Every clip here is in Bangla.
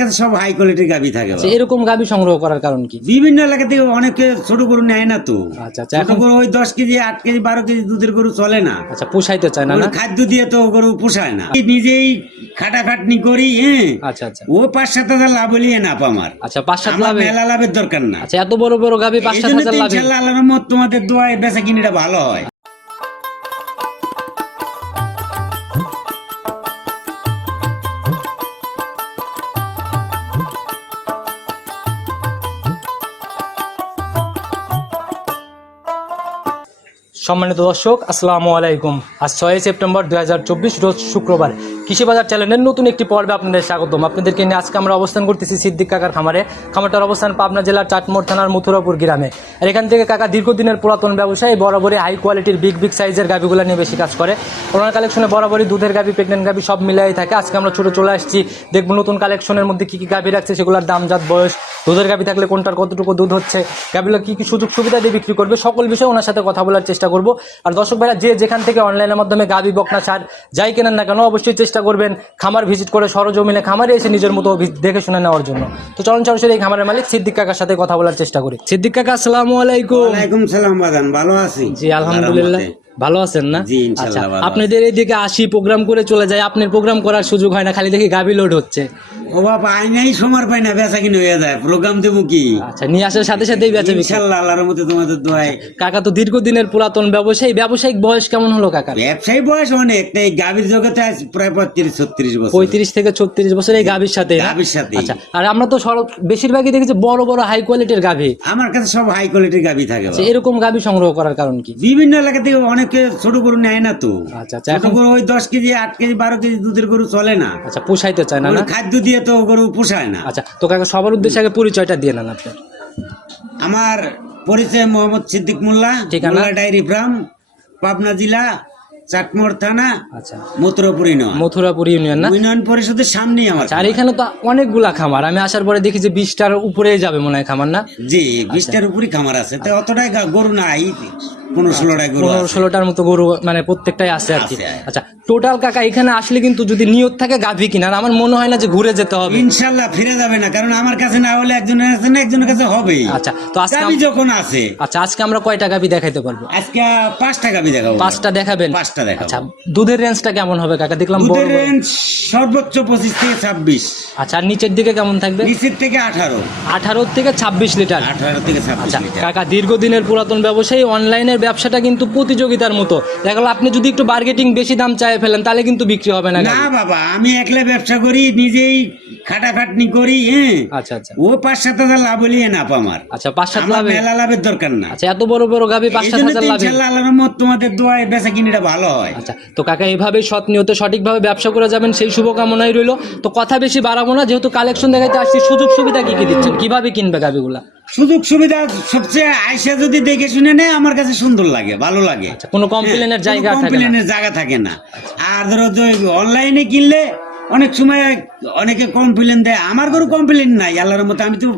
কাছে সব হাই কোয়ালিটির গাভি থাকে আচ্ছা, এরকম গাভী সংগ্রহ করার কারণ কি? বিভিন্ন এলাকা থেকে অনেকে ছোট গরু নেয় না তো। আচ্ছা আচ্ছা ছোট এখন গরু ওই দশ কেজি আট কেজি বারো কেজি দুধের গরু চলে না। আচ্ছা পোষাইতে চায় না না? খাদ্য দিয়ে তো গরু পোষায় না। নিজেই খাটাখাটনি করি হ্যাঁ। আচ্ছা আচ্ছা। ও পাঁচ সাত হাজার লাভ হলিয়ে না আমার। আচ্ছা পাঁচ সাত আমার লাভে? মেলা লাভের দরকার না। আচ্ছা এত বড় বড় গাভী পাঁচ এই সাত জন্য হাজার তো লাভে? ইনশাল্লাহ আল্লাহর রহমত তোমাদের দোয়ায় বেচা কিনিটা ভালো হয়। সম্মানিত দর্শক, আসসালামু আলাইকুম। আজ ছয় সেপ্টেম্বর দু হাজার চব্বিশ, রোজ শুক্রবার। কৃষি বাজার চ্যানেলের নতুন একটি পর্বে আপনাদের স্বাগতম। আপনাদেরকে নিয়ে আজকে আমরা অবস্থান করতেছি সিদ্দিক কাকার খামারে। খামারটার অবস্থান পাবনা জেলার চাটমোড় থানার মথুরাপুর গ্রামে। আর এখান থেকে কাকা দীর্ঘদিনের পুরাতন ব্যবসায়ী, বরাবরই হাই কোয়ালিটির বিগ বিগ সাইজের গাভিগুলো নিয়ে বেশি কাজ করে। ওনার কালেকশনে বরাবরই দুধের গাভি প্রেগনেন্ট গাভি সব মিলাই থাকে। আজকে আমরা ছোটো চলে আসছি। দেখব নতুন কালেকশনের মধ্যে কী কী গাভি রাখছে, সেগুলোর দাম, জাত, বয়স। দুধের গাভি থাকলে কোনটার কতটুকু দুধ হচ্ছে? গাভিগুলো কী কী সুযোগ সুবিধা দিয়ে বিক্রি করবে? সকল বিষয়ে ওনার সাথে কথা বলার চেষ্টা করব। আর দর্শক ভাইরা যে যেখান থেকে অনলাইনের মাধ্যমে গাভি বকনা ছাড় যাই কেনেন না কেন অবশ্যই চেষ্টা করবেন খামার ভিজিট করে সরজমিনে খামারে এসে নিজের মতো দেখে শুনে নেওয়ার জন্য। তো চলন সরাসরি এই খামারের মালিক সিদ্দিক কাকার সাথে কথা বলার চেষ্টা করি। সিদ্দিক কাকা আসসালামু আলাইকুম। ওয়ালাইকুম সালাম বাদান ভালো আছি? জি আলহামদুলিল্লাহ। ভালো আছেন না? আচ্ছা। আপনাদের এইদিকে আসি প্রোগ্রাম করে চলে যায় আপনার প্রোগ্রাম করার সুযোগ হয় না খালি দেখি গাভি লোড হচ্ছে। ও বাবা আইনাই সময় পাই না বেচা কিনে হয়ে যায়। প্রোগ্রাম দেবো কি? আচ্ছা নিয়ে আসার সাথে সাথেই বেচে বিক্রি। আল্লাহর মধ্যে তোমাদের দোয়ায়। কাকা তো দীর্ঘদিনের পুরাতন ব্যবসায়ী ব্যবসায়িক বয়স কেমন হলো কাকা ব্যবসায়ী বয়স অনেক তাই গাভীর জগতে আজ প্রায় পঁয়ত্রিশ ছত্রিশ বছর। পঁয়ত্রিশ থেকে ছত্রিশ বছর এই গাভীর সাথে গাভীর সাথে। আচ্ছা আর আমরা তো বেশিরভাগই দেখেছি বড় বড় হাই কোয়ালিটির গাভী। আমার কাছে সব হাই কোয়ালিটির গাভী থাকে আচ্ছা, এরকম গাভী সংগ্রহ করার কারণ কি? বিভিন্ন এলাকা থেকে অনেকে ছোট গরু নেয় না তো। আচ্ছা আচ্ছা ছোট এখন গরু ওই দশ কেজি আট কেজি বারো কেজি দুধের গরু চলে না। আচ্ছা পোষাইতে চায় না না? খাদ্য দিয়ে তো গরু পোষায় না। আচ্ছা তো কাকা সবার উদ্দেশ্যে আগে পরিচয়টা দিয়ে নেন আপনার আমার পরিচয় মোহাম্মদ সিদ্দিক মোল্লা ঠিকানা? ডায়েরি ফার্ম পাবনা জেলা চাটমোড় থানা আচ্ছা। মথুরাপুর ইউনিয়ন। মথুরাপুর ইউনিয়ন না? ইউনিয়ন পরিষদের সামনেই আমার আচ্ছা আর এখানে তো অনেকগুলা খামার আমি আসার পরে দেখি যে বিশটার উপরেই যাবে মনে হয় খামার না? জি বিশটার উপরই খামার আছে। তো অতটাই গরু নাই পনেরো ষোলোটাই গরু পনেরো ষোলোটার মতো গরু মানে প্রত্যেকটাই আছে আর কি। আচ্ছা টোটাল কাকা এখানে আসলে কিন্তু যদি নিয়ত থাকে গাভী কিনার আমার মনে হয় না যে ঘুরে যেতে হবে। ইনশাল্লাহ ফিরে যাবে না কারণ আমার কাছে না হলে একজনের কাছে না একজনের কাছে হবেই। আচ্ছা তো আজকে যখন আছে আচ্ছা আজকে আমরা কয়টা গাভী দেখাইতে পারব? আজকে পাঁচটা গাবি দেখাবো। পাঁচটা দেখাবেন? পাঁচটা দেখাবো। আচ্ছা দুধের রেঞ্জটা কেমন হবে কাকা? দেখলাম দুধের রেঞ্জ সর্বোচ্চ পঁচিশ থেকে ছাব্বিশ। আচ্ছা আর নিচের দিকে কেমন থাকবে? নিচের থেকে আঠারো। আঠারো থেকে ছাব্বিশ লিটার। আঠারো থেকে ছাব্বিশ আচ্ছা লিটার। কাকা দীর্ঘদিনের পুরাতন ব্যবসায়ী অনলাইনের ব্যবসাটা কিন্তু প্রতিযোগিতার মতো। দেখা আপনি যদি একটু বার্গেটিং বেশি দাম চাই ফেলেন তাহলে কিন্তু বিক্রি হবে না না বাবা আমি একলা ব্যবসা করি নিজেই খাটাখাটনি করি হ্যাঁ? আচ্ছা আচ্ছা। ও পাঁচ সাত হাজার লাভ হলিয়ে না আমার। আচ্ছা পাঁচ সাত লাভে? মেলা লাভের দরকার না। আচ্ছা এত বড় বড় গাভী পাঁচ সাত হাজার লাভে? ইনশাল্লাহ আল্লাহর রহমত তোমাদের দোয়ায় বেচা কিনিটা ভালো হয়। আচ্ছা তো কাকা এইভাবেই সৎ নিয়তে সঠিকভাবে ব্যবসা করে যাবেন সেই শুভকামনাই রইল। তো কথা বেশি বাড়াবো না যেহেতু কালেকশন দেখাইতে আসছি সুযোগ সুবিধা কি কি দিচ্ছেন? কীভাবে কিনবে গাভিগুলা? সুযোগ সুবিধা সবচেয়ে আইসা যদি দেখে শুনে নেয় আমার কাছে সুন্দর লাগে ভালো লাগে। আচ্ছা কোনো কমপ্লেনের জায়গা কমপ্লেনের জায়গা থাকে না। আর ধরো অনলাইনে কিনলে অনেক সময় অনেকে কমপ্লেন দেয়। আমার কোনো কমপ্লেন নাই আল্লাহর মতো আমি তো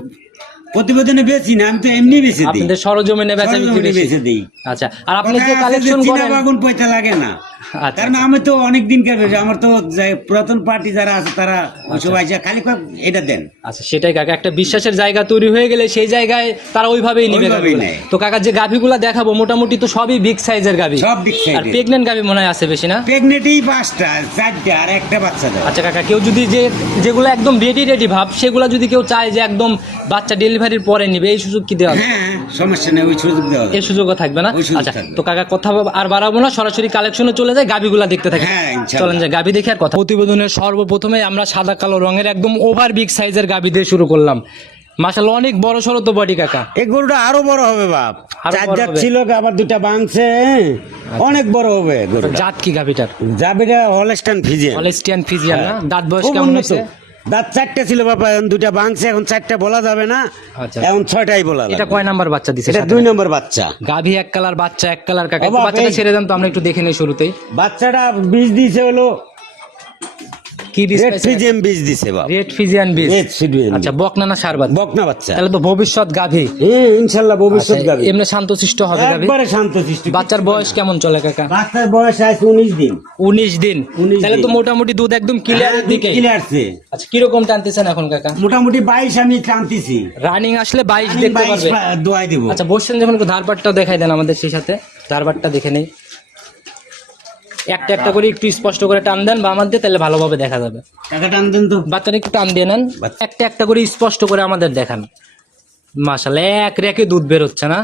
প্রতিবেদনে বেশি না আমি তো এমনি বেশি দিই। সরজমিনে বেচা দিই। আচ্ছা আর আপনি যে কালেকশন করেন বাগুন পয়সা লাগে না। কারণ আমি তো অনেক দিন কার আমার তো পুরাতন পার্টি যারা আছে তারা ওইসব আইসা খালি এটা দেন। আচ্ছা সেটাই কাকা একটা বিশ্বাসের জায়গা তৈরি হয়ে গেলে সেই জায়গায় তারা ওইভাবেই নিবে। তো কাকা যে গাভিগুলা দেখাবো মোটামুটি তো সবই বিগ সাইজের গাভি। সব দিক আর সাইডে প্রেগনেন্ট গাভি মনে হয় আছে বেশি না? প্রেগনেটেই পাঁচটা চারটা আর একটা বাচ্চা দেয়। আচ্ছা কাকা কেউ যদি যে যেগুলো একদম রেডি রেডি ভাব সেগুলো যদি কেউ চায় যে একদম বাচ্চা ডেলিভারির পরে নিবে এই সুযোগ কি দেওয়া হবে? হ্যাঁ সমস্যা নেই ওই সুযোগ দেওয়া এই সুযোগও থাকবে না? আচ্ছা তো কাকা কথা আর বাড়াবো না সরাসরি কালেকশনে চলে যায় গাবিগুলা দেখতে থাকি। হ্যাঁ, চলেন যে গাবি দেখে আর কথা। প্রতিবেদনের সর্বপ্রথমে আমরা সাদা কালো রঙের একদম ওভার বিগ সাইজের গাবি দিয়ে শুরু করলাম। অনেক বড় সড়ো তো বডি কাকা। এই গরুটা আরও বড় হবে বাপ। আরও চার। ছিল আবার দুটা বাংছে হ্যাঁ। অনেক বড় হবে জাত কি গাবিটার গাবিটা হলস্টান ফিজিয়ান ফিজিয়ান না? দাঁত বয়স কেমন হয়েছে? দাঁত চারটে ছিল বাবা এখন দুটা বাংছে এখন চারটা বলা যাবে না। আচ্ছা। এখন ছয়টাই বলা এটা কয় নাম্বার বাচ্চা দিছে এটা দুই নাম্বার বাচ্চা। গাভী এক কালার বাচ্চা এক কালার কাকা। বাচ্চাটা ছেড়ে দেন তো আমরা একটু দেখে নেই শুরুতেই। বাচ্চাটা বীজ দিয়েছে হলো। কি বীজ রেড ফিজিয়াম বীজ দিছে রেড ফিজিয়ান বীজ। রেড ফিজিয়াম আচ্ছা বকনা না বকনা বাচ্চা। তাহলে তো ভবিষ্যৎ গাভী। হ্যাঁ ইনশাল্লাহ ভবিষ্যৎ আচ্ছা, গাবে এমনি শান্তশিষ্ট হবে গাভী? একবারে বাচ্চার বয়স কেমন চলে কাকা? বাচ্চার বয়স আছে উনিশ দিন। উনিশ দিন। তাহলে তো মোটামুটি দুধ একদম ক্লিয়ারের দিকে। ক্লিয়ারছে আচ্ছা কীরকম টানতেছেন এখন কাকা? মোটামুটি বাইশ আমি টানতেছি। রানিং আসলে বাইশ আমি দেখতে 22 পারবে। দোয়াই দিব। আচ্ছা বসছেন যখন একটু ধারপাটটাও দেখাই দেন আমাদের সেই সাথে। ধারপাটটা দেখে নেই। একটা একটা করে একটু স্পষ্ট করে টান দেন বা আমাদের তাহলে ভালোভাবে দেখা যাবে। টাকা টান দেন তো। বাচ্চারা একটু টান দিয়ে নেন একটা একটা করে স্পষ্ট করে আমাদের দেখান। মাশাল্লাহ এক রেখে দুধ বের হচ্ছে না?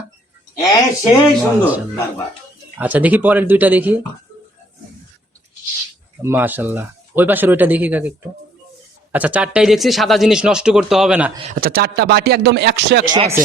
সুন্দর আচ্ছা দেখি পরের দুইটা দেখি। মাশাল্লাহ ওই পাশের ওইটা দেখি কাকে একটু। আচ্ছা চারটাই দেখছি সাদা জিনিস নষ্ট করতে হবে না। আচ্ছা চারটা বাটি একদম একশো একশো আছে।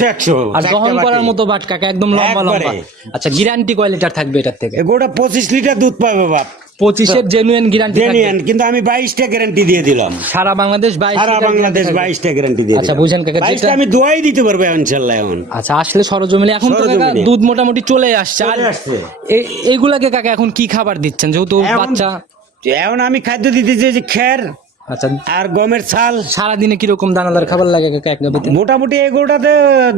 আর দহন করার মতো বাট কাকা একদম লম্বা লম্বা। আচ্ছা গ্যারান্টি কয় লিটার থাকবে এটার থেকে? গোটা পঁচিশ লিটার দুধ পাবে বাপ। পঁচিশের জেনুইন গ্যারান্টি জেনিয়ান কিন্তু আমি বাইশটা গ্যারান্টি দিয়ে দিলাম। সারা বাংলাদেশ বাইশ সারা বাংলাদেশ বাইশটা গ্যারান্টি দিয়ে আচ্ছা। বুঝেন কাকা, বাইশটা আমি দোয়াই দিতে পারব ইনশাল্লাহ এখন। আচ্ছা আসলে সরজমিনে এখন তো কাকা দুধ মোটামুটি চলে আসছে। আর চলে আসছে। এ- এইগুলাকে কাকা এখন কি খাবার দিচ্ছেন? যেহেতু বাচ্চা এখন আমি খাদ্য দিতেছি যে খের। আচ্ছা। আর গমের ছাল? সারাদিনে কীরকম দানাদার খাবার লাগে এক মোটামুটি এগুলোটাতে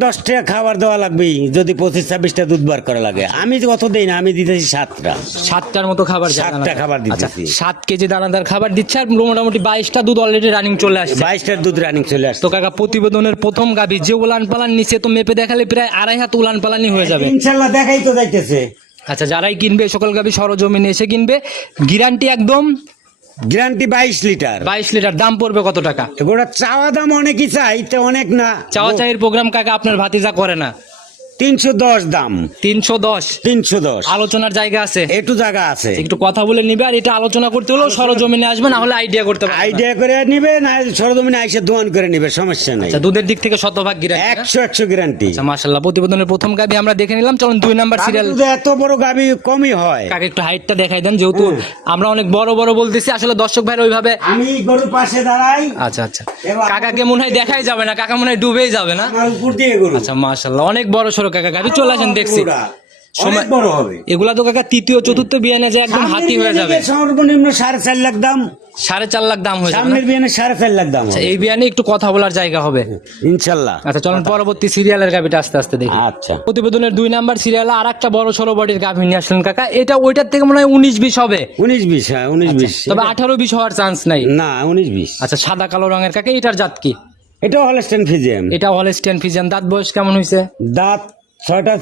দশটা খাবার দেওয়া লাগবে যদি পঁচিশ ছাব্বিশটা দুধ বার করা লাগে। আমি অত দেই না আমি দিতেছি সাতটা। সাতটার মতো খাবার সাতটা খাবার দিতেছি। আচ্ছা, সাত কেজি দানাদার খাবার দিচ্ছে আর মোটামুটি বাইশটা দুধ অলরেডি রানিং চলে আসছে। বাইশটার দুধ রানিং চলে আসছে। তো কাকা প্রতিবেদনের প্রথম গাভি যে উলান পালান নিচে তো মেপে দেখালে প্রায় আড়াই হাত উলান পালানি হয়ে যাবে। ইনশাল্লাহ দেখাই তো যাইতেছে। আচ্ছা যারাই কিনবে সকল গাভি সরজমিনে এসে কিনবে। গ্যারান্টি একদম গ্যারান্টি বাইশ লিটার। বাইশ লিটার দাম পড়বে কত টাকা? এগুলো চাওয়া দাম অনেকই চাই তো অনেক না। চাওয়া চাইয়ের প্রোগ্রাম কাকা? আপনার ভাতিজা করে না। তিনশো দশ দাম। তিনশো দশ। তিনশো দশ। আলোচনার জায়গা আছে। একটু জায়গা আছে। একটু কথা বলে নিবে আর এটা আলোচনা করতে হলেও সরজমিনে আসবে না হলে আইডিয়া করতে পারবে আইডিয়া করে নিবে না সরজমিনে আইসে দোয়ান করে নিবে সমস্যা নেই। আচ্ছা দুধের দিক থেকে শতভাগ গ্যারান্টি একশো একশো গ্যারান্টি আচ্ছা মাশাল্লাহ প্রতিবেদনের প্রথম গাবি আমরা দেখে নিলাম। চলুন দুই নাম্বার সিরিয়াল এত বড় গাবি কমই হয়। কাকে একটু হাইটটা দেখাই দেন যেহেতু আমরা অনেক বড় বড় বলতেছি আসলে দর্শক ভাইয়ের ওইভাবে আমি গরুর পাশে দাঁড়াই। আচ্ছা আচ্ছা। কাকাকে মনে হয় দেখাই যাবে না কাকা মনে হয় ডুবেই যাবে না? উপর দিয়ে গরু। আচ্ছা মাশাল্লাহ অনেক বড় সড়ো কাকা গাবি চলে আসেন দেখছি। সময়- বড় হবে। এগুলা তো কাকা তৃতীয় চতুর্থ বিয়ানে যে একদম হাতি হয়ে যাবে। সর্বনিম্ন সাড়ে চার লাখ দাম। সাড়ে চার লাখ দাম হয়ে না? সামনের বিয়ানে সাড়ে চার লাখ দাম আচ্ছা এই বিয়ানে একটু কথা বলার জায়গা হবে। ইনশাল্লাহ। আচ্ছা চলুন পরবর্তী সিরিয়ালের গাবিটা আস্তে আস্তে দেখি। আচ্ছা। প্রতিবেদনের দুই নাম্বার সিরিয়ালে আর একটা বড় সড়ো বডির গাভী নিয়ে আসলেন কাকা। এটা ওইটার থেকে মনে হয় উনিশ বিশ হবে। উনিশ বিশ হ্যাঁ উনিশ বিশ। তবে আঠারো বিশ হওয়ার চান্স নাই। না উনিশ বিশ। আচ্ছা সাদা কালো রঙের কাকা এটার জাত কি? এটা হলস্টেন ফিজিয়াম এটা হলেস্টিয়ান ফিজিয়ান দাঁত বয়স কেমন হয়েছে দাঁত ছয়টা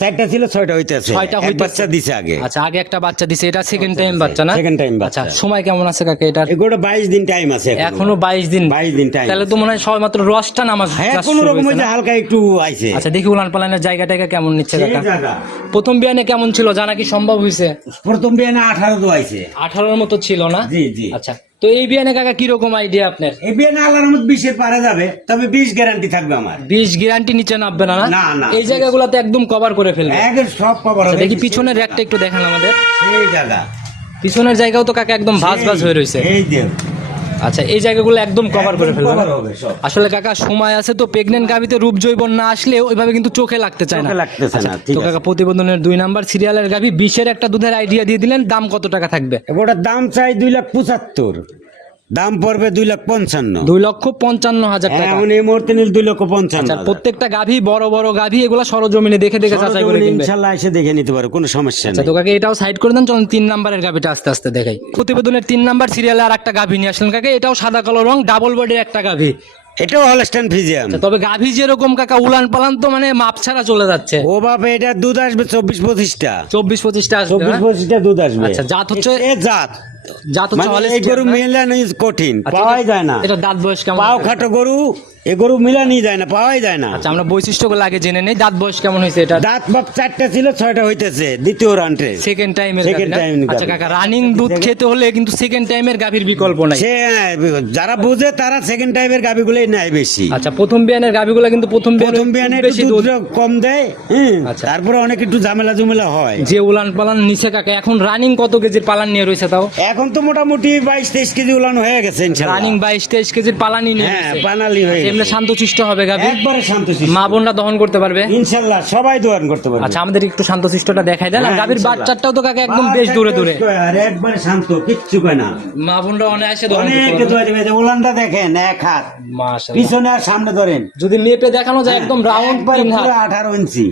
চারটা ছিল ছয়টা হইতেছে। ছয়টা এক হইতেছে। বাচ্চা দিছে আগে। আচ্ছা আগে একটা বাচ্চা দিছে এটা সেকেন্ড টাইম বাচ্চা না? time আচ্ছা বাচ্চা। সময় কেমন আছে কাকা এটার? এগুলো বাইশ দিন টাইম আছে এখনও। বাইশ দিন? বাইশ দিন টাইম তাহলে তো মনে হয় সবাই মাত্র রসটা নামাজ হ্যাঁ just রকম হয়েছে হালকা একটু আইছে। আচ্ছা দেখি উলান পালানের জায়গা টাইগা কেমন নিচ্ছে কাকা। প্রথম বিয়ানে কেমন ছিল? জানা কি সম্ভব হয়েছে? প্রথম বিয়ানে আঠারো তো আইছে। আঠারোর মতো ছিল না? জি জি। আচ্ছা তো এই বিয়ানে কাকা কীরকম আইডিয়া আপনার? এই বিয়ানে আল্লাহর রহমত বিশের পারা যাবে তবে বিশ গ্যারান্টি থাকবে আমার। বিশ গ্যারান্টি নিচে নামবে না না, না। এই জায়গাগুলোতে একদম কভার করে ফেলবে। এক সব কভার আচ্ছা, হবে দেখি পিছনের র্যাকটা একটু দেখান আমাদের। সেই জায়গা। পিছনের জায়গাও তো কাকা একদম ভাস ভাস হয়ে রয়েছে এই যে। আচ্ছা এই জায়গাগুলো একদম কভার করে ফেলবে কভার না? হবে সব। আসলে কাকা সময় আছে তো প্রেগনেন্ট গাভিতে রূপ জৈবন না আসলে ওইভাবে কিন্তু চোখে লাগতে চায় না। লাগতেছে তো কাকা প্রতিবেদনের দুই নাম্বার সিরিয়ালের গাভি বিশের একটা দুধের আইডিয়া দিয়ে দিলেন দাম কত টাকা থাকবে? ওটার দাম চাই দুই লাখ পঁচাত্তর। দাম পড়বে দুই লাখ পঞ্চান্ন। দুই লক্ষ পঞ্চান্ন হাজার টাকা। এখন এই মুহূর্তে নিল দুই লক্ষ পঞ্চান্ন আচ্ছা প্রত্যেকটা গাভী বড় বড় গাভী এগুলো সরজমিনে দেখে দেখে যাচাই করে কিনবে। ইনশাল্লাহ এসে দেখে নিতে পারো কোনো সমস্যা আচ্ছা নেই। তো কাকে এটাও সাইড করে দেন চলুন তিন নাম্বারের গাভিটা আস্তে আস্তে দেখাই। প্রতিবেদনের তিন নাম্বার সিরিয়ালে আর একটা গাভি নিয়ে আসলেন কাকে এটাও সাদা কালো রং ডাবল বডির একটা গাভী। এটাও হলস্টাইন আচ্ছা, তবে গাভি যেরকম কাকা উলান পালান তো মানে মাপ ছাড়া চলে যাচ্ছে। ও বাবা এটা দুধ আসবে চব্বিশ পঁচিশটা। চব্বিশ পঁচিশটা আসবে চব্বিশ পঁচিশটা দুধ আসবে। আচ্ছা, জাত হচ্ছে- এ জাত। জাত হচ্ছে মানে এই গরু? মেলানো কঠিন আচ্ছা, পাওয়াই যায় না এটা দাঁত বয়স কেমন পাও খাটো গরু এ গরু মিলানি যায় না পাওয়াই যায় না। আচ্ছা আমরা বৈশিষ্ট্যগুলো আগে জেনে নেই। দাঁত বয়স কেমন হয়েছে এটা? দাঁত বাপ চারটা ছিল ছয়টা হইতেছে দ্বিতীয় রাউন্ডে সেকেন্ড টাইমের time এর আচ্ছা কাকা রানিং দুধ খেতে হলে কিন্তু সেকেন্ড টাইমের গাভীর বিকল্প নাই। সে যারা বুঝে তারা সেকেন্ড টাইপের গাবিগুলোই নেয় বেশি। আচ্ছা প্রথম বিয়ানের গাভীগুলো কিন্তু প্রথম প্রথম বিয়ানে বেশি দুধ কম দেয় হ্যাঁ আচ্ছা। তারপরে অনেক একটু ঝামেলা জুমেলা হয়। যে উলান পালান নিচে কাকা এখন রানিং কত কেজির পালান নিয়ে রয়েছে তাও? এখন তো মোটামুটি বাইশ তেইশ কেজি উলান হয়ে গেছে রানিং বাইশ তেইশ কেজির পালানি নিয়ে হ্যাঁ। পানালি হয়ে গেছে এমনি শান্তশিষ্ট হবে গাবি। একবারে শান্ত মা বোনরা দহন করতে পারবে? ইনশাআল্লাহ সবাই দহন করতে পারবে। আচ্ছা আমাদের একটু শান্তশিষ্টটা দেখাই দেন। আর হ্যাঁ, বাচ্চাটাও তো কাকা একদম বেশ দূরে দূরে। আর একবারে শান্ত কিচ্ছু কয় না। মা বোনরা অনায়াসে দহন করতে অনেক পারবে। দিবে ওলানটা দেখেন এক হাত। মাশাআল্লাহ। পিছনে আর সামনে ধরেন। যদি মেপে দেখানো যায় একদম রাউন্ড পারে তিন হাত। পুরো আঠারো ইঞ্চি।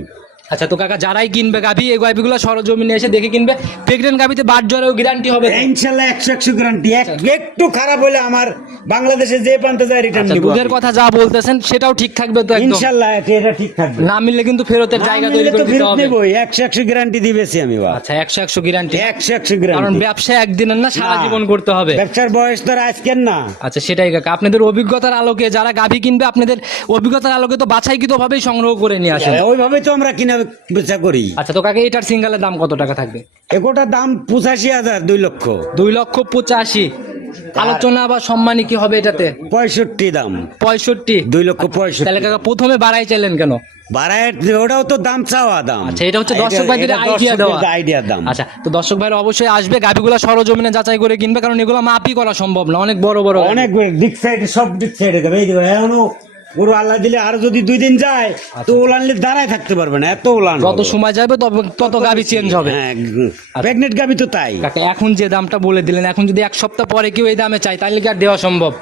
আচ্ছা তো কাকা যারাই কিনবে গাভী এই গাভীগুলো সরজমিনে এসে দেখে কিনবে। প্রেগনেন্ট গাভীতে বাট জ্বরেও গ্যারান্টি হবে? ইনশাল্লাহ একশো একশো গ্যারান্টি একটু খারাপ হলে আমার বাংলাদেশে যে প্রান্তে যায় রিটার্ন আচ্ছা দিব দুধের কথা যা বলতেছেন সেটাও ঠিক থাকবে তো একদম? ইনশাল্লাহ এটা ঠিক থাকবে। না মিললে কিন্তু ফেরতের জায়গা তৈরি করে দিতে হবে। নেব একশো একশো গ্যারান্টি দিবেছি আমি বা আচ্ছা একশো একশো গ্যারান্টি একশো একশো কারণ ব্যবসা একদিনের না সারা জীবন করতে হবে। ব্যবসার বয়স তো আজকের না। আচ্ছা সেটাই কাকা আপনাদের অভিজ্ঞতার আলোকে যারা গাভী কিনবে আপনাদের অভিজ্ঞতার আলোকে তো বাছাইকৃত ভাবেই সংগ্রহ করে নিয়ে আসেন। ওইভাবে তো আমরা কিনা বেচা করি। আচ্ছা তো কাকা এটার সিঙ্গেলের দাম কত টাকা থাকবে? এগোটার দাম পঁচাশি হাজার দুই লক্ষ। দুই লক্ষ পঁচাশি। আলোচনা বা সম্মানী কি হবে এটাতে? পঁয়ষট্টি দাম। পঁয়ষট্টি? দুই লক্ষ পঁয়ষট্টি। তাহলে কাকা প্রথমে বাড়াই চাইলেন কেন? বাড়ায় ওটাও তো দাম চাওয়া দাম। আচ্ছা এটা হচ্ছে দর্শক ভাইদের আইডিয়া দেওয়া। আইডিয়া দাম। আচ্ছা তো দর্শক ভাইরা অবশ্যই আসবে সরজমিনে যাচাই করে কিনবে কারণ এগুলো মাপই করা সম্ভব না অনেক বড় বড়। অনেক দিক সাইডে সব দিক সাইডে দেবে। এই এখনও গরু আল্লাহ দিলে আর যদি দুই দিন যায় তো ওলানলে দাঁড়ায় থাকতে পারবে না এত ওলান যত সময় যাবে তত গাভি চেঞ্জ হবে। হ্যাঁ প্রেগনেন্ট গাবি তো তাই। এখন যে দামটা বলে দিলেন এখন যদি এক সপ্তাহ পরে কেউ এই দামে চাই তাহলে কি আর দেওয়া সম্ভব?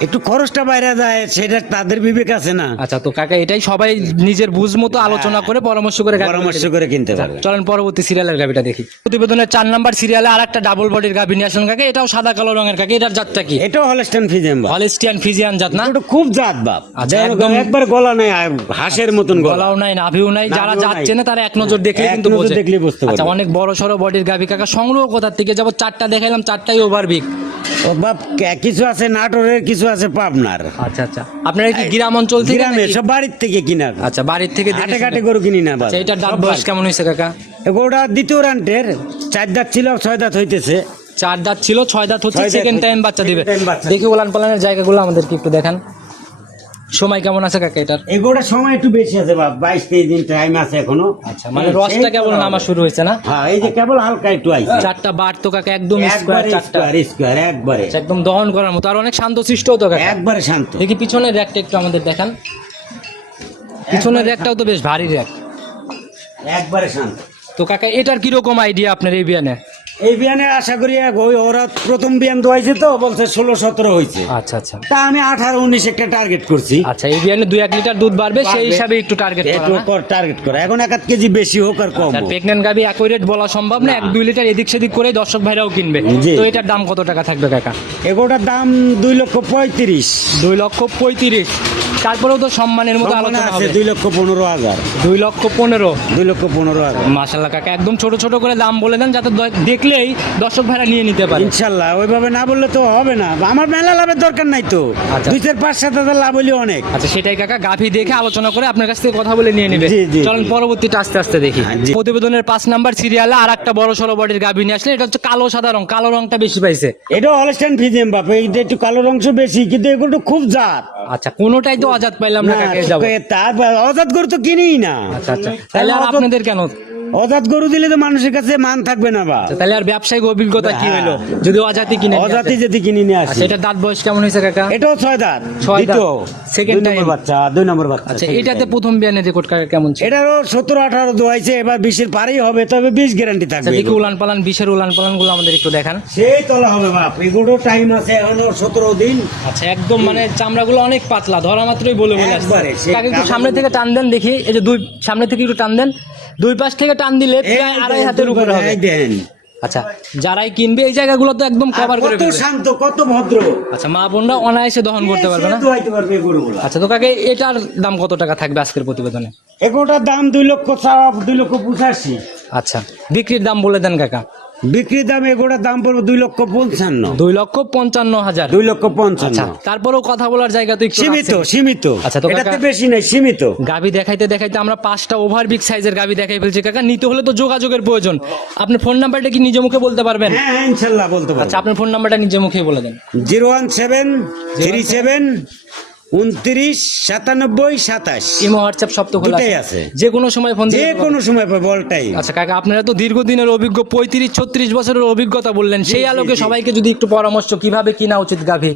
একটু খরচটা বাইরে যায় সেটা তাদের বিবেক আছে না। আচ্ছা তো কাকা এটাই সবাই নিজের বুঝ মতো আলোচনা করে পরামর্শ করে পরামর্শ করে কিনতে পারবে। চলেন পরবর্তী সিরিয়ালের গাভিটা দেখি। প্রতিবেদনের চার নাম্বার সিরিয়ালে আর একটা ডাবল বডির গাভি নিয়ে আসলেন কাকে এটাও সাদা কালো রঙের কাকে এটার জাতটা কি? এটাও হলস্টান ফিজেম বাপ। হলিস্টিয়ান ফিজিয়ান জাত না? ওটা খুব জাত বাপ। আচ্ছা, একদম- একবার গলা নেই হাঁসের মতন গলা। গলাও নাই নাভিও নাই যারা যাচ্ছে না তারা এক নজর দেখলে কিন্তু বোঝে। বুঝতে পারবে। আচ্ছা অনেক বড় সড়ো বডির গাভি কাকা সংগ্রহ কোথার থেকে? যাব চারটা দেখাইলাম চারটাই ওভারবিক ও বাপ কে- কিছু আছে নাটোরের কিছু আছে পাবনার। আচ্ছা আচ্ছা। আপনারা কি গ্রাম অঞ্চল থেকে গ্রামে নাকি? সব বাড়ির থেকে কিনা আচ্ছা বাড়ির থেকে দেখে কাটে গরু কিনি না। আচ্ছা সব বয়স কেমন হয়েছে কাকা? ওটা দ্বিতীয় রান্টের চার দাঁত ছিল ছয় দাঁত হইতেছে। চার দাঁত ছিল ছয় দাঁত হচ্ছে ছয় দাঁত সেকেন্ড হচ্ছে, টাইম বাচ্চা দিবে। second time বাচ্চা। দেখি ওলান পালানের জায়গাগুলো আমাদেরকে একটু দেখান। সময় কেমন আছে কাকা এটার? এগুলোটা সময় একটু বেশি আছে বাপ বাইশ তেইশ দিন টাইম আছে এখনও। আচ্ছা মানে রসটা কেবল নামা শুরু হয়েছে না? হ্যাঁ এই যে কেবল হালকা একটু আইছে। চারটা বার তো কাকা একদম স্কোয়ার চারটা। স্কোয়ার একবারে। আচ্ছা, একদম দহন করার মতো। আর অনেক শান্তশিষ্ট তো কাকা। একবারে শান্ত। দেখি পিছনের র্যাকটা একটু আমাদের দেখান। পিছনের র্যাকটাও তো বেশ ভারী র্যাক। একবারে শান্ত। তো কাকা এটার কীরকম আইডিয়া আপনার এই বিয়ানে? এই বিয়ানে আশা করি এক ওই ওরা প্রথম বিয়ান দোয়াইছে তো বলছে ষোলো সতেরো হয়েছে আচ্ছা আচ্ছা। তা আমি আঠারো উনিশ একটা টার্গেট করছি। আচ্ছা এই বিয়ানে দুই এক লিটার দুধ বাড়বে সেই। হিসাবে একটু টার্গেট একটু টার্গেট করা। এখন এক কেজি বেশি হোক আর কম প্রেগনেন্ট গাবি একই রেট বলা সম্ভব না। এক দুই লিটার এদিক সেদিক করে দর্শক ভাইরাও কিনবে। তো এটার দাম কত টাকা থাকবে কাকা? এগোটার দাম দুই লক্ষ পঁয়ত্রিশ। দুই লক্ষ পঁয়ত্রিশ। তারপরেও তো সম্মানের মতো আলোচনা হবে। দুই লক্ষ পনেরো হাজার। দুই লক্ষ পনেরো। দুই লক্ষ পনেরো হাজার। মাসাল্লাহ কাকা একদম ছোট ছোট করে দাম বলে দেন যাতে দেখলেই দর্শক ভাইরা নিয়ে নিতে পারে। ইনশাল্লাহ ওইভাবে না বললে তো হবে না। আমার মেলা লাভের দরকার নাই তো। আচ্ছা। দুই চার পাঁচ সাত হাজার লাভ হলে অনেক। আচ্ছা সেটাই কাকা গাভি দেখে আলোচনা করে আপনার কাছ থেকে কথা বলে নিয়ে নেবে। চলেন পরবর্তীটা আস্তে আস্তে দেখি। হ্যাঁ, প্রতিবেদনের পাঁচ নাম্বার সিরিয়ালে আর একটা বড় সড়ো বডির গাভি নিয়ে আসলে এটা হচ্ছে কালো সাদা রং কালো রংটা বেশি পাইছে। এটা হলস্টাইন ফিজেম বাপ এইটা একটু কালো অংশ বেশি কিন্তু এগুলো খুব জাত। আচ্ছা কোনোটাই তো অজাত পাইলাম না তারপর কাকে যাব? তার অজাত গরু তো কিনেই না। আচ্ছা আচ্ছা। তাহলে আপনাদের কেন? অজাত গরু দিলে তো মানুষের কাছে মান থাকবে না বা। তাহলে আর ব্যবসায়িক অভিজ্ঞতা কি হ্যাঁ। হলো যদি অজাতি কিনে অজাতি যদি কিনে নিয়ে আসি। আচ্ছা এটার দাঁত বয়স কেমন হয়েছে কাকা? এটাও ছয় দাঁত। ছয় দাঁত। নম্বর time। বাচ্চা দুই নম্বর বাচ্চা আচ্ছা এটাতে প্রথম বিয়ানে রেকর্ড কাকা কেমন ছিল? এটারও সতেরো আঠারো দোয়াইছে এবার বিশের পারেই হবে তবে বিশ গ্যারান্টি আচ্ছা থাকবে দেখি উলান পালান বিশের উলান পালানগুলো আমাদের একটু দেখান। সেই তলা হবে বাপ এগুলো টাইম আছে এখনও সতেরো দিন। আচ্ছা একদম মানে চামড়াগুলো অনেক পাতলা ধরা মাত্রই বলে বলে আসছে। কাকা একটু সামনে থেকে টান দেন দেখি এই যে দুই সামনে থেকে একটু টান দেন। দুই পাশ থেকে টান দিলে প্রায় আড়াই হাতের উপরে হবে। দেন। আচ্ছা যারাই কিনবে এই জায়গাগুলো তো একদম কভার করে কত শান্ত কত ভদ্র। আচ্ছা মা বোনরা অনায়াসে দহন করতে পারবে না? দোয়াইতে পারবে গরুগুলো। আচ্ছা তো কাকে এটার দাম কত টাকা থাকবে আজকের প্রতিবেদনে? এগোটার দাম দুই লক্ষ দুই লক্ষ পঁচাশি। আচ্ছা বিক্রির দাম বলে দেন কাকা। বিক্রি দাম এগুলোটার দাম পড়বে দুই লক্ষ পঞ্চান্ন। দুই লক্ষ পঞ্চান্ন হাজার। দুই লক্ষ পঞ্চান্ন। আচ্ছা তারপরেও কথা বলার জায়গা তো সীমিত সীমিত। আচ্ছা, তো এটাতে বেশি নাই সীমিত। গাবি দেখাইতে দেখাইতে আমরা পাঁচটা ওভার বিগ সাইজের গাবি দেখাই ফেলছি। কাকা নিতে হলে তো যোগাযোগের প্রয়োজন। আপনার ফোন নাম্বারটা কি নিজে মুখে বলতে পারবেন? হ্যাঁ হ্যাঁ ইনশাল্লাহ বলতে পারব। আচ্ছা আপনার ফোন নাম্বারটা নিজে মুখে বলে দেন। Zero one seven three seven উনত্রিশ সাতানব্বই সাতাশ। ইমো হোয়াটসঅ্যাপ সব তো খোলা আছে। যে কোনো সময় ফোন যে কোনো সময় পাবে অলটাই আচ্ছা কাকা আপনারা তো দীর্ঘদিনের অভিজ্ঞ পঁয়ত্রিশ ছত্রিশ বছরের অভিজ্ঞতা বললেন। সেই আলোকে সবাইকে যদি একটু পরামর্শ কীভাবে কিনা উচিত গাভী?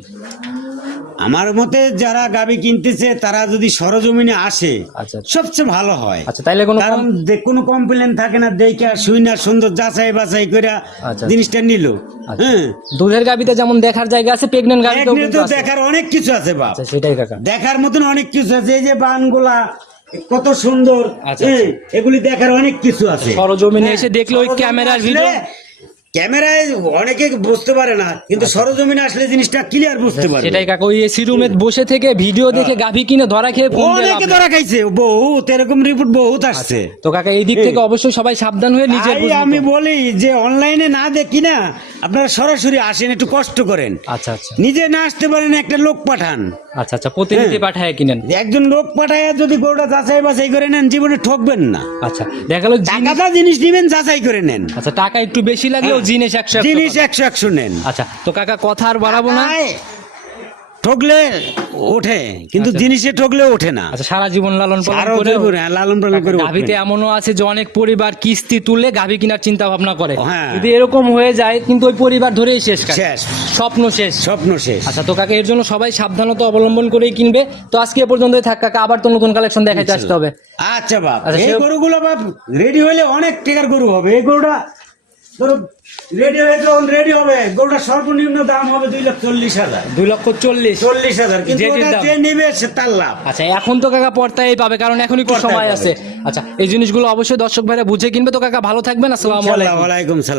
আমার মতে যারা গাবি কিনতেছে তারা যদি সরজমিনে আসে আচ্ছা আচ্ছা। সবচেয়ে ভালো হয়। আচ্ছা তাইলে কোনো কারণ কোনো কমপ্লেন থাকে না দেখে শুই না সুন্দর যাচাই বাছাই করে। জিনিসটা নিল। হ্যাঁ। দুধের গাবিতে যেমন দেখার জায়গা আছে প্রেগনেন্ট গাবিতেও কিন্তু দেখার অনেক কিছু আছে বাপ। আচ্ছা সেটাই কাকা। দেখার মতন অনেক কিছু আছে এই যে বানগুলা কত সুন্দর আচ্ছা, হ্যাঁ, এগুলি দেখার অনেক কিছু আছে। সরজমিনে এসে দেখলে ওই ক্যামেরার ভিডিও। ক্যামেরায় অনেকে বুঝতে পারে না কিন্তু সরজমিনে আসলে জিনিসটা ক্লিয়ার বুঝতে পারে সেটাই কাকা ওই এসি রুমে বসে থেকে ভিডিও দেখে গাভি কিনে ধরা খেয়ে ফোন অনেকে। ধরা খাইছে বহুত এরকম রিপোর্ট বহুত আসছে। তো কাকা এই দিক থেকে অবশ্যই সবাই সাবধান হয়ে নিজের আমি বলি যে অনলাইনে না দেখি না আপনারা সরাসরি আসেন একটু কষ্ট করেন। আচ্ছা আচ্ছা। নিজে না আসতে পারেন একটা লোক পাঠান। আচ্ছা আচ্ছা প্রতিনিধি হ্যাঁ। পাঠায় কিনেন। একজন লোক পাঠায় যদি গরুটা যাচাই বাছাই করে নেন জীবনে ঠকবেন না। আচ্ছা দেখা গেল জিনিস- টাকাটা জিনিস নিবেন যাচাই করে নেন। আচ্ছা টাকা একটু বেশি লাগলেও হ্যাঁ। জিনিস একশো জিনিস একশো একশো নেন। আচ্ছা তো কাকা কথা আর বাড়াবো না। ঠকলে ওঠে কিন্তু আচ্ছা। জিনিসে ঠকলে ওঠে না। আচ্ছা সারা জীবন লালন পালন করে হ্যাঁ, লালন পালন করে গাভিতে। এমনও আছে যে অনেক পরিবার কিস্তি তুললে গাভী কেনার চিন্তা ভাবনা করে হ্যাঁ। যদি এরকম হয়ে যায় কিন্তু ওই পরিবার ধরেই শেষ শেষ। স্বপ্ন শেষ। স্বপ্ন শেষ। আচ্ছা তো কাকা এর জন্য সবাই সাবধানতা অবলম্বন করেই কিনবে। তো আজকে এ পর্যন্তই থাক কাকা আবার তো নতুন কালেকশন দেখাইতে আসতে হবে। আচ্ছা বাপ আচ্ছা, এই গরুগুলো বাপ রেডি হলে অনেক টাকার গরু হবে। এই গরুটা ধরো রেডি হয়ে যখন রেডি হবে। গরুটা সর্বনিম্ন দাম হবে দুই লক্ষ চল্লিশ হাজার। দুই লক্ষ চল্লিশ। চল্লিশ হাজার কিন্তু। যে নেবে সে তার লাভ। আচ্ছা এখন তো কাকা পর্তায় পাবে কারণ এখনই একটু সময় আছে। আচ্ছা এই জিনিসগুলো অবশ্যই দর্শক ভাইরা বুঝে কিনবে। তো কাকা ভালো থাকবেন আসসালামু আলাইকুম। ওয়ালাইকুম সালাম।